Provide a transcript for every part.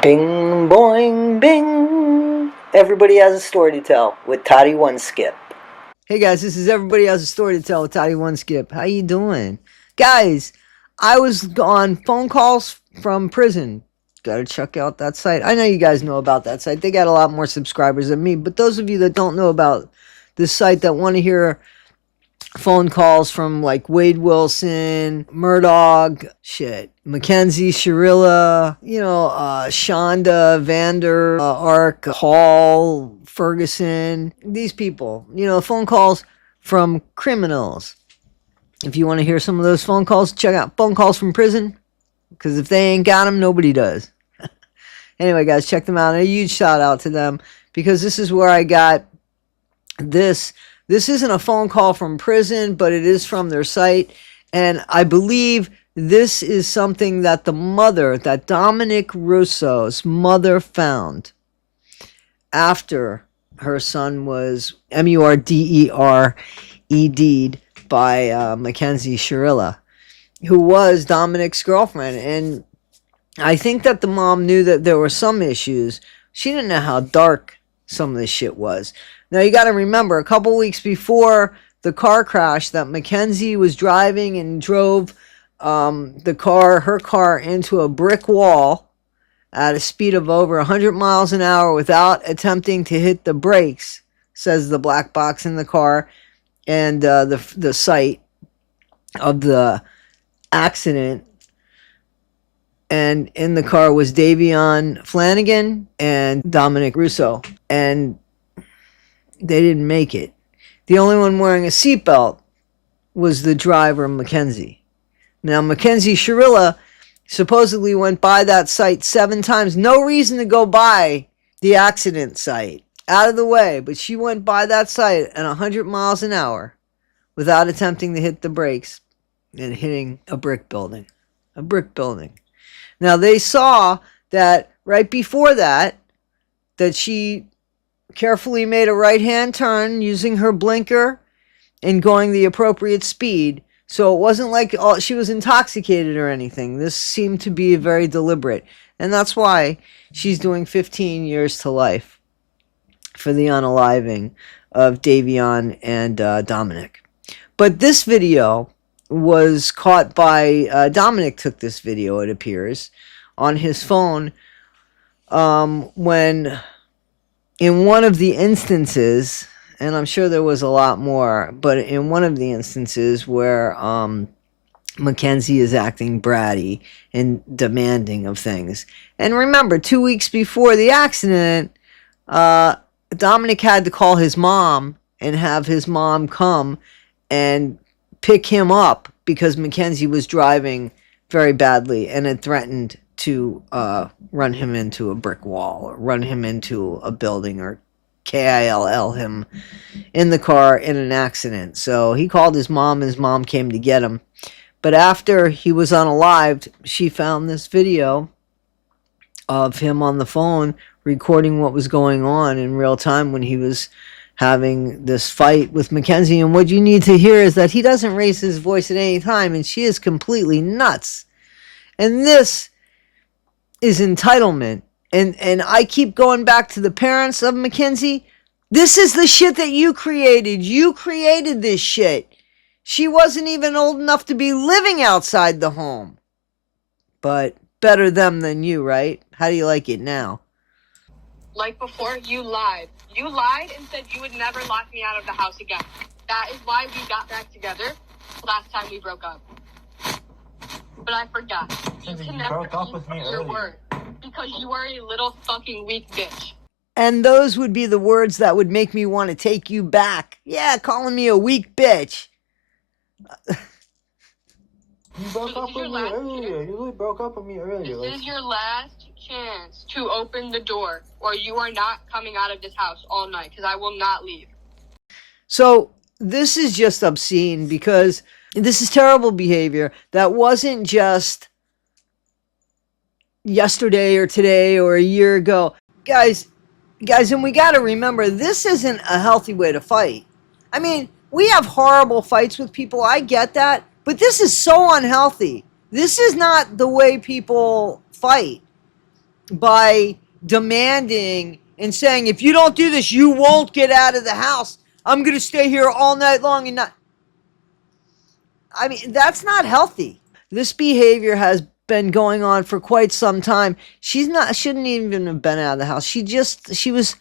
Bing boing bing. Everybody has a story to tell with Toddy One Skip. Hey guys, this is Everybody Has a Story to Tell with Toddy One Skip. How you doing? Guys, I was on phone calls from prison. Gotta check out that site. I know you guys know about that site. They got a lot more subscribers than me. But those of you that don't know about this site that want to hear phone calls from like Wade Wilson, Murdoch, Mackenzie, Sharilla, Shonda, Vander, Ark, Hall, Ferguson, these people, phone calls from criminals. If you want to hear some of those phone calls, check out Phone Calls from Prison, because if they ain't got them, nobody does. Anyway, guys, check them out. And a huge shout out to them, because this is where I got this. This isn't a phone call from prison, but it is from their site. And I believe this is something that the mother, that Dominic Russo's mother, found after her son was murdered by Mackenzie Sharilla, who was Dominic's girlfriend. And I think that the mom knew that there were some issues. She didn't know how dark some of this shit was. Now, you got to remember, a couple weeks before the car crash that Mackenzie was driving and drove her car into a brick wall at a speed of over 100 miles an hour without attempting to hit the brakes, says the black box in the car. And the site of the accident. And in the car was Davion Flanagan and Dominic Russo. And they didn't make it. The only one wearing a seatbelt was the driver, Mackenzie. Now, Mackenzie Sharilla supposedly went by that site 7 times. No reason to go by the accident site. Out of the way. But she went by that site at 100 miles an hour without attempting to hit the brakes and hitting a brick building. A brick building. Now, they saw that right before that she carefully made a right-hand turn using her blinker and going the appropriate speed. So it wasn't like she was intoxicated or anything. This seemed to be very deliberate. And that's why she's doing 15 years to life for the unaliving of Davion and Dominic. But this video was caught by Dominic. Took this video, it appears, on his phone when in one of the instances, and I'm sure there was a lot more, but in one of the instances where Mackenzie is acting bratty and demanding of things. And remember, 2 weeks before the accident, Dominic had to call his mom and have his mom come and pick him up because Mackenzie was driving very badly and had threatened to run him into a brick wall or run him into a building or KILL him in the car in an accident. So he called his mom. His mom came to get him. But after he was unalived, she found this video of him on the phone recording what was going on in real time when he was having this fight with Mackenzie. And what you need to hear is that he doesn't raise his voice at any time, and she is completely nuts. And this is entitlement. And I keep going back to the parents of Mackenzie. This is the shit that you created. You created this shit. She wasn't even old enough to be living outside the home. But better them than you, right? How do you like it now? Like before, you lied. You lied and said you would never lock me out of the house again. That is why we got back together last time we broke up. But I forgot. Kenzie, you broke up with me your earlier. word. Because you are a little fucking weak bitch. And those would be the words that would make me want to take you back. Yeah, calling me a weak bitch. You broke up with me earlier. You really broke up with me earlier. This is your last chance to open the door, or you are not coming out of this house all night, because I will not leave. So this is just obscene, because this is terrible behavior that wasn't just yesterday or today or a year ago. Guys, and we got to remember, this isn't a healthy way to fight. I mean, we have horrible fights with people. I get that. But this is so unhealthy. This is not the way people fight. by demanding and saying, if you don't do this, you won't get out of the house. I'm going to stay here all night long and not. I mean, that's not healthy. This behavior has been going on for quite some time. Shouldn't even have been out of the house. She was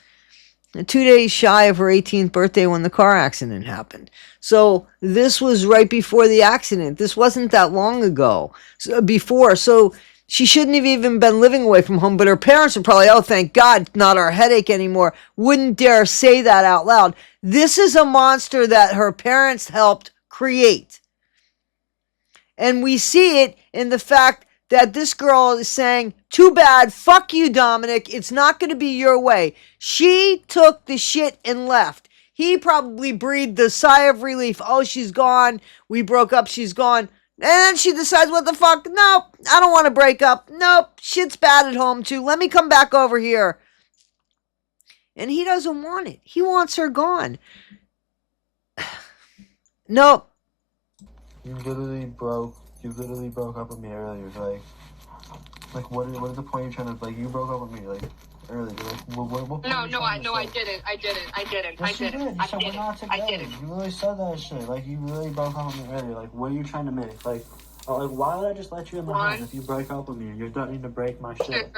2 days shy of her 18th birthday when the car accident happened. So this was right before the accident. This wasn't that long ago. So she shouldn't have even been living away from home, but her parents are probably, oh, thank God, not our headache anymore. Wouldn't dare say that out loud. This is a monster that her parents helped create. And we see it in the fact that this girl is saying, too bad, fuck you, Dominic. It's not going to be your way. She took the shit and left. He probably breathed a sigh of relief. Oh, she's gone. We broke up. She's gone. And then she decides, what the fuck? Nope, I don't want to break up. Nope, shit's bad at home too. Let me come back over here. And he doesn't want it. He wants her gone. Nope. You literally broke up with me earlier. Like what is the point you're trying to, like, you broke up with me, like, earlier. Like, what No, I didn't. I didn't. Yes, you did. You said we're not together. You really said that shit. Like, you really broke up with me earlier. Like, what are you trying to make? Like, why would I just let you in my house if you break up with me and you're threatening to break my shit?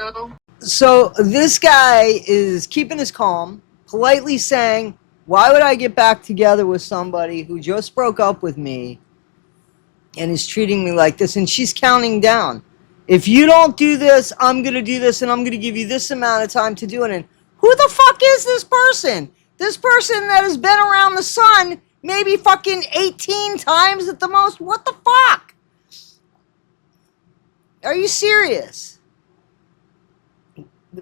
So this guy is keeping his calm, politely saying, why would I get back together with somebody who just broke up with me and is treating me like this? And she's counting down. If you don't do this, I'm going to do this, and I'm going to give you this amount of time to do it. And who the fuck is this person? This person that has been around the sun maybe fucking 18 times at the most? What the fuck? Are you serious?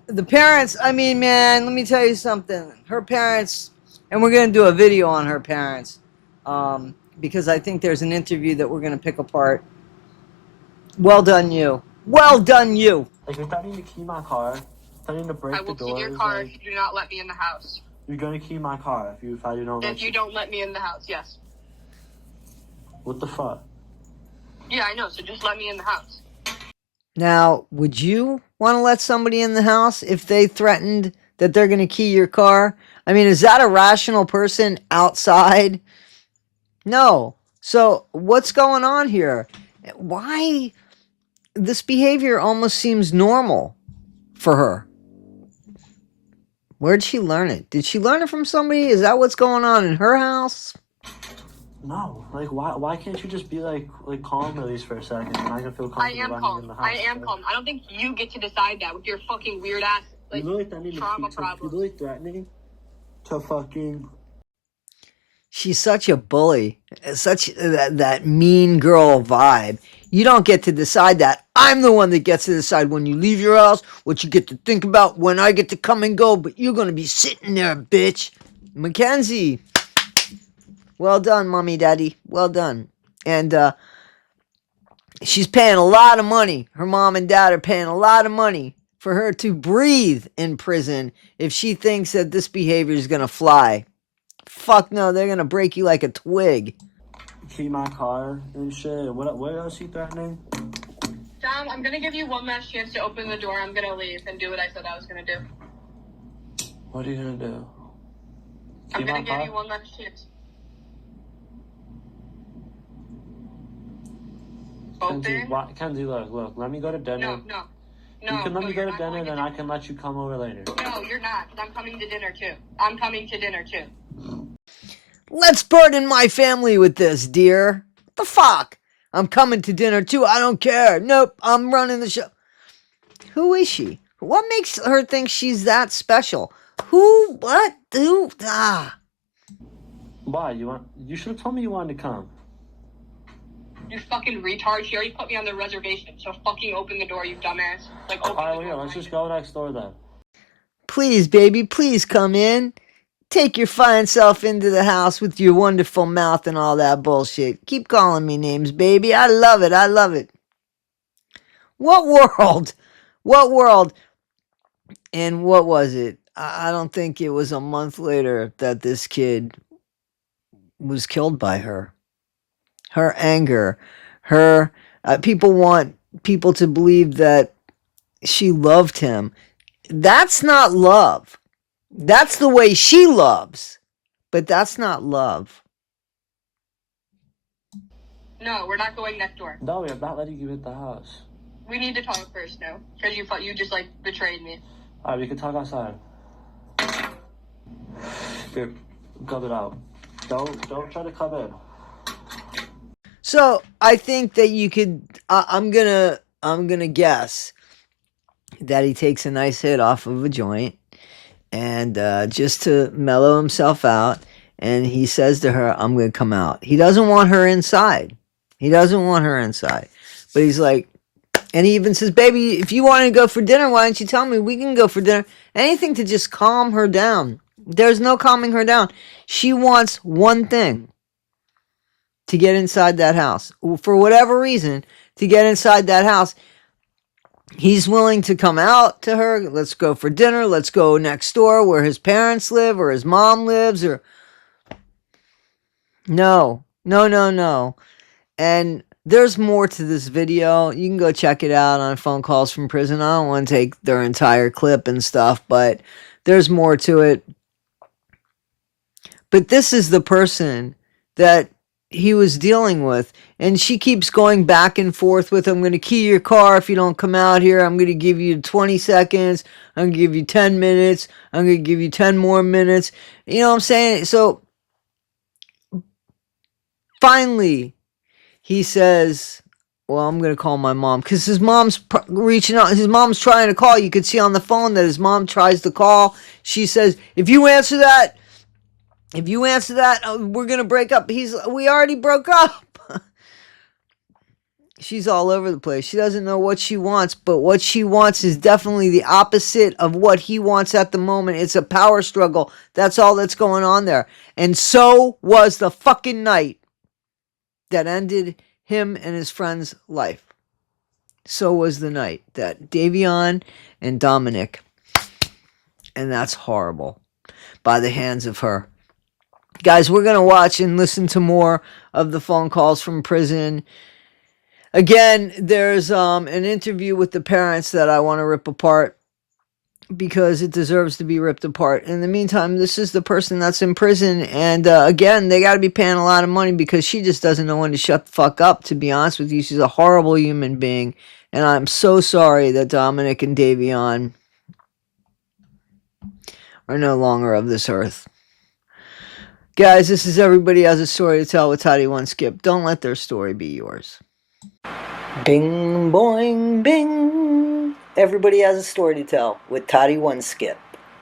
The parents, I mean, man, let me tell you something. Her parents, and we're going to do a video on her parents, because I think there's an interview that we're going to pick apart. Well done, you. Well done, you. Like, you're threatening to key my car, threatening to break the doors. I will key your car like, if you do not let me in the house. You're gonna key my car if I don't let you. If you don't let me in the house, yes. What the fuck? Yeah, I know, so just let me in the house. Now, would you want to let somebody in the house if they threatened that they're going to key your car? I mean, is that a rational person outside? No. So what's going on here? Why? This behavior almost seems normal for her. Where'd she learn it? Did she learn it from somebody? Is that what's going on in her house? No. Like, why can't you just be, like calm at least for a second and I can feel comfortable running in the house? I am calm. I don't think you get to decide that with your fucking weird ass, like, trauma problems. You're really threatening to fucking... She's such a bully. Such that mean girl vibe. You don't get to decide that. I'm the one that gets to decide when you leave your house, what you get to think about, when I get to come and go, but you're going to be sitting there, bitch. Mackenzie. Well done, mommy, daddy. Well done. And she's paying a lot of money. Her mom and dad are paying a lot of money for her to breathe in prison if she thinks that this behavior is going to fly. Fuck no, they're going to break you like a twig. Key my car and shit. What else he threatening? Dom, I'm gonna give you one last chance to open the door. I'm gonna leave and do what I said I was gonna do. What are you gonna do? I'm gonna give you one last chance. Open. Kenzie, look. Let me go to dinner. No. You can let me go to dinner, then I can let you come over later. No, you're not, because I'm coming to dinner too. Let's burden my family with this, dear. What the fuck? I'm coming to dinner too. I don't care. Nope, I'm running the show. Who is she? What makes her think she's that special? Who? What? Who? Ah. Why? You should have told me you wanted to come. You fucking retard. She already put me on the reservation, so fucking open the door, you dumbass. Like, open the door. Here, let's just go next door then. Please, baby, please come in. Take your fine self into the house with your wonderful mouth and all that bullshit. Keep calling me names, baby. I love it. I love it. What world? What world? And what was it? I don't think it was a month later that this kid was killed by her. Her anger. Her... people want people to believe that she loved him. That's not love. That's the way she loves. But that's not love. No, we're not going next door. No, I'm not letting you in the house. We need to talk first, no? Because you just, like, betrayed me. Alright, we can talk outside. Here, I'm coming out. Don't try to come in. So I think that you could. I'm gonna guess that he takes a nice hit off of a joint, and just to mellow himself out, and he says to her, "I'm gonna come out." He doesn't want her inside. He doesn't want her inside, but he's like, and he even says, "Baby, if you want to go for dinner, why don't you tell me? We can go for dinner." Anything to just calm her down. There's no calming her down. She wants one thing: to get inside that house. For whatever reason, to get inside that house. He's willing to come out to her. Let's go for dinner. Let's go next door where his parents live or his mom lives. Or no. And there's more to this video. You can go check it out on Phone Calls from Prison. I don't want to take their entire clip and stuff, but there's more to it. But this is the person that he was dealing with, and she keeps going back and forth with, "I'm going to key your car if you don't come out here. I'm going to give you 20 seconds. I'm going to give you 10 minutes. I'm going to give you 10 more minutes." You know what I'm saying? So finally he says, "Well, I'm going to call my mom," because his mom's reaching out. His mom's trying to call. You could see on the phone that his mom tries to call. She says, if you answer that, we're going to break up." We already broke up. She's all over the place. She doesn't know what she wants, but what she wants is definitely the opposite of what he wants at the moment. It's a power struggle. That's all that's going on there. And so was the fucking night that ended him and his friend's life. So was the night that Davion and Dominic, and that's horrible, by the hands of her. Guys, we're going to watch and listen to more of the Phone Calls from Prison. Again, there's an interview with the parents that I want to rip apart because it deserves to be ripped apart. In the meantime, this is the person that's in prison, and again, they got to be paying a lot of money because she just doesn't know when to shut the fuck up, to be honest with you. She's a horrible human being, and I'm so sorry that Dominic and Davion are no longer of this earth. Guys, this is Everybody Has a Story to Tell with Toddy One Skip. Don't let their story be yours. Bing, boing, bing. Everybody has a story to tell with Toddy One Skip.